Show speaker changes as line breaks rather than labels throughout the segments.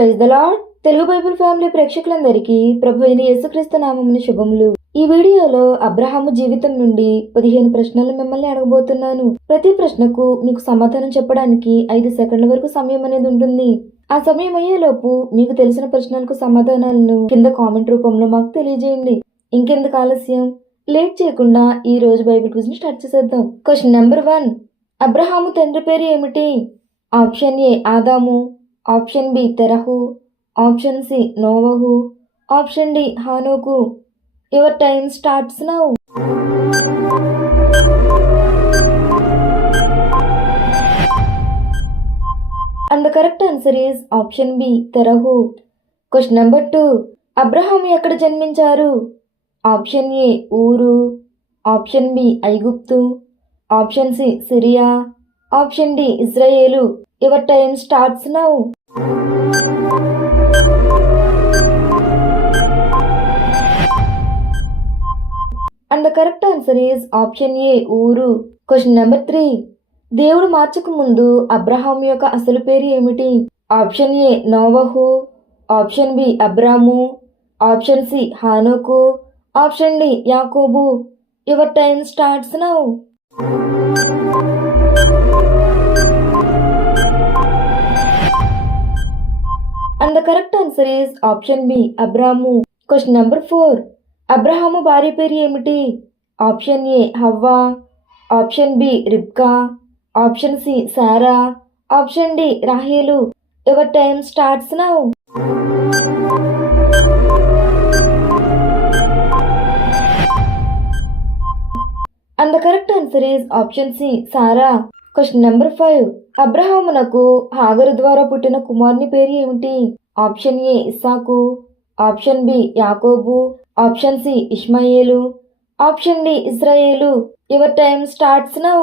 Praise Telugu Bible family ప్రేక్షకులందరికీ ప్రభు అయిన యేసుక్రీస్తు నామమున శుభములు. ఈ వీడియోలో అబ్రహాము జీవితం నుండి పదిహేను ప్రశ్నలు మిమ్మల్ని అడగబోతున్నాను. ప్రతి ప్రశ్నకు మీకు సమాధానం చెప్పడానికి ఐదు సెకండ్ల వరకు సమయం అనేది ఉంటుంది. ఆ సమయం అయ్యేలోపు మీకు తెలిసిన ప్రశ్నలకు సమాధానాలను కింద కామెంట్ రూపంలో మాకు తెలియజేయండి. ఇంకెందుకు ఆలస్యం? లేట్ చేయకుండా ఈ రోజు బైబిల్ క్విజ్ని స్టార్ట్ చేసేద్దాం. Question number one. అబ్రహాము తండ్రి పేరు ఏమిటి? ఆప్షన్ ఏ ఆదాము. ఆప్షన్ బి తెరహు ఆప్షన్ సి నోవహు ఆప్షన్ డి హానోకు. Your time starts now. And the correct answer is option B Terah. Question number two Abraham ఎక్కడ జన్మించారు? ఆప్షన్ ఏ ఊరు. ఆప్షన్ బి ఐగుప్తు. Option C Syria. Option D Israel. Your time starts now the correct answer is option A ఊరు. Question number three దేవుడు మార్చక ముందు Abraham యొక్క అసలు పేరు ఏమిటి? ఆప్షన్ ఏ నోవహు. ఆప్షన్ బి అబ్రాము. ఆప్షన్ సి హానోకు. ఆప్షన్ డి యాకోబు. Your time starts now and the correct answer is option B Abram. Question number four అబ్రహాము భార్య పేరు ఏమిటి? ఆప్షన్ ఏ హవ్వా ఆప్షన్ బి రిబ్కా option C Sarah option D రాహేలు. Your time starts now. And the correct answer is option C Sarah question number five అబ్రహామునకు హాగరు ద్వారా పుట్టిన కుమారుని పేరు ఏమిటి? ఆప్షన్ ఏ ఇస్సాకు. ఆప్షన్ బి యాకోబు ఆప్షన్ సి ఇష్మాయేలు option D Israel. Your time starts now.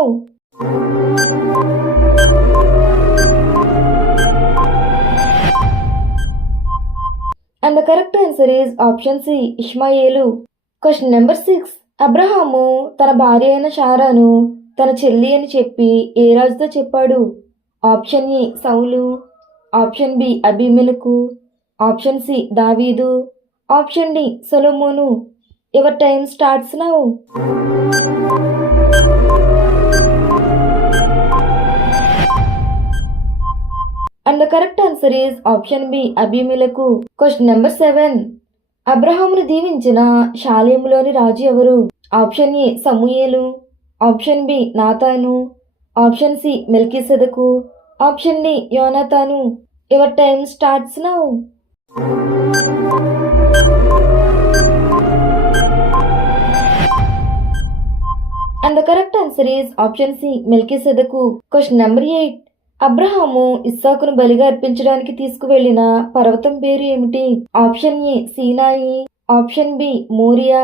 And the correct answer is option C Ishmael question number six అబ్రహాము తన భార్య అయిన షారాను తన చెల్లి అని చెప్పి ఏ రాజుతో చెప్పాడు? ఆప్షన్ ఏ సౌలు ఆప్షన్ బి అభిమెలకు ఆప్షన్ సి దావీదు option D Solomon. Your time starts now. And the correct answer is option B అభిమిలకు question number seven అబ్రహామును దీవించిన షాలేములోని రాజు ఎవరు? ఆప్షన్ ఏ సమూయేలు. ఆప్షన్ బి నాతాను. ఆప్షన్ సి మెల్కిసెదకు. ఆప్షన్ డి యోనాతాను. Your time starts now. And the correct answer is option C మెల్కిసెదకు question number eight అబ్రహాము ఇస్సాకును బలిగా అర్పించడానికి తీసుకువెళ్ళిన పర్వతం పేరు ఏమిటి? ఆప్షన్ ఏ సీనాయి. ఆప్షన్ బి మోరియా.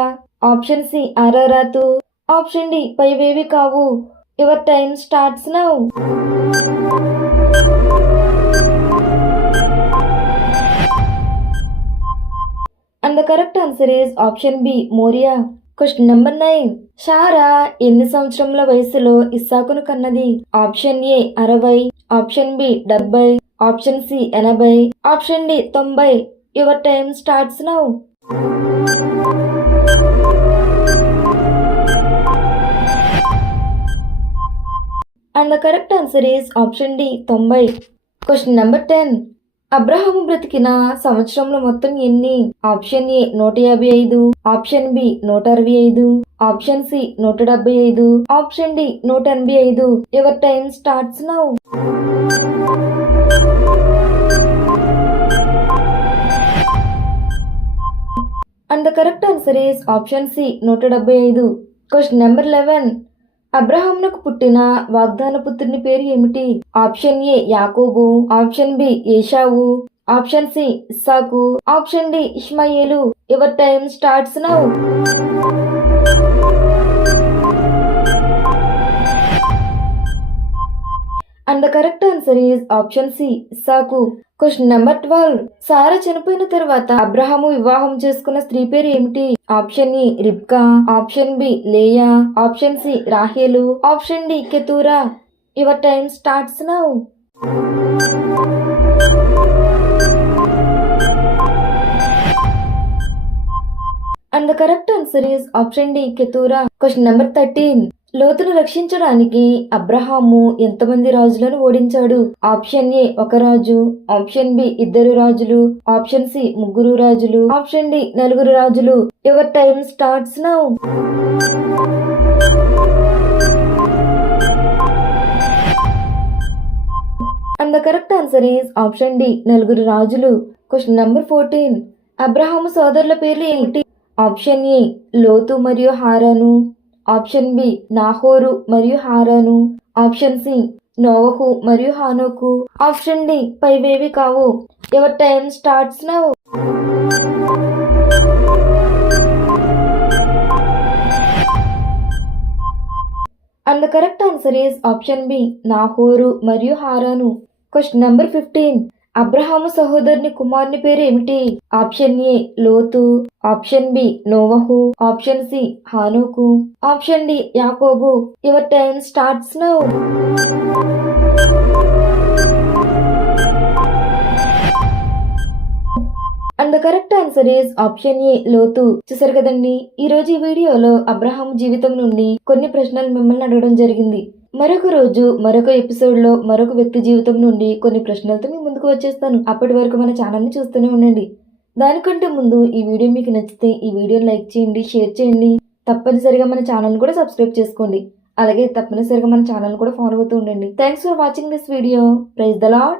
ఆప్షన్ సి అరారాతు. ఆప్షన్ డి పైవేవి కావు. Your time starts now and the correct answer is option B Morya. Question number nine Sarah ఎన్ని సంవత్సరముల వయసులో ఇస్సాకును కన్నది? ఆప్షన్ ఏ అరవై ఆప్షన్ బి డెబ్బై ఆప్షన్ సి ఎనభై ఆప్షన్ డి తొంభై. Your time starts now and the correct answer is option D తొంభై. క్వశ్చన్ నెంబర్ టెన్ అబ్రహాము బ్రతికిన సంవత్సరంలో మొత్తం ఎన్ని? ఆప్షన్ ఏ నూట యాభై ఐదు ఆప్షన్ బి నూట అరవై ఐదు ఆప్షన్ సి నూట డెబ్బై ఐదు ఆప్షన్ డి నూట ఎనభై ఐదు. Your time starts now? And the correct answer is option C నూట డెబ్బై ఐదు. క్వశ్చన్ నెంబర్ లెవెన్ అబ్రహాంనకు పుట్టిన వాగ్దాన పుత్రుని పేరు ఏమిటి? ఆప్షన్ ఏ యాకోబు ఆప్షన్ బి ఏషావు ఆప్షన్ సి ఇస్సాకు option D Ishmael. Your time starts now and the correct answer is option C Isaac. Question number twelve. సారా చనిపోయిన తర్వాత అబ్రహాము వివాహం చేసుకున్న స్త్రీ పేరు ఏమిటి? ఆప్షన్ ఏ రిబ్కా. ఆప్షన్ బి లేయా. ఆప్షన్ సి రాహేలు. Option D Keturah. Your time starts now. And the correct answer is option D, Ketura. Question number 13. లోతును రక్షించడానికి అబ్రహాము ఎంతమంది రాజులను ఓడించాడు? ఆప్షన్ ఏ ఒక రాజు ఆప్షన్ బి ఇద్దరు రాజులు ఆప్షన్ సి ముగ్గురు రాజులు ఆప్షన్ డి నలుగురు రాజులు. Your time starts now. And the correct answer is option D నలుగురు రాజులు. క్వశ్చన్ నెంబర్ ఫోర్టీన్ అబ్రహాము సోదరుల పేర్లు ఏమిటి? ఆప్షన్ ఏ లోతు మరియు హారాను. ఆప్షన్ బి నాహోరు మరియు హారాను. ఆప్షన్ సి నోవహు మరియు హానోకు. ఆప్షన్ డి పైవేవి కావు. Your time starts now. And the correct answer is option B Nahor మరియు Haran question number fifteen Abraham సహోదరుని కుమారుని పేరు ఏమిటి? ఆప్షన్ ఏ లోతు. ఆప్షన్ బి నోవహు. ఆప్షన్ సి హానుకు. ఆప్షన్ డి యాకోబు. Your time starts now. And the correct answer is option A లోతు. చూసారు కదండి? ఈ రోజు ఈ వీడియోలో అబ్రహాం జీవితం నుండి కొన్ని ప్రశ్నలు మిమ్మల్ని అడగడం జరిగింది. మరొక రోజు మరొక ఎపిసోడ్లో మరొక వ్యక్తి జీవితం నుండి కొన్ని ప్రశ్నలతో మీ ముందుకు వచ్చేస్తాను. అప్పటి వరకు మన ఛానల్ని చూస్తూనే ఉండండి. దానికంటే ముందు ఈ వీడియో మీకు నచ్చితే ఈ వీడియోని లైక్ చేయండి షేర్ చేయండి. తప్పనిసరిగా మన ఛానల్ కూడా సబ్స్క్రైబ్ చేసుకోండి. అలాగే తప్పనిసరిగా మన ఛానల్ కూడా ఫాలో అవుతూ ఉండండి. Thanks for watching this video praise the Lord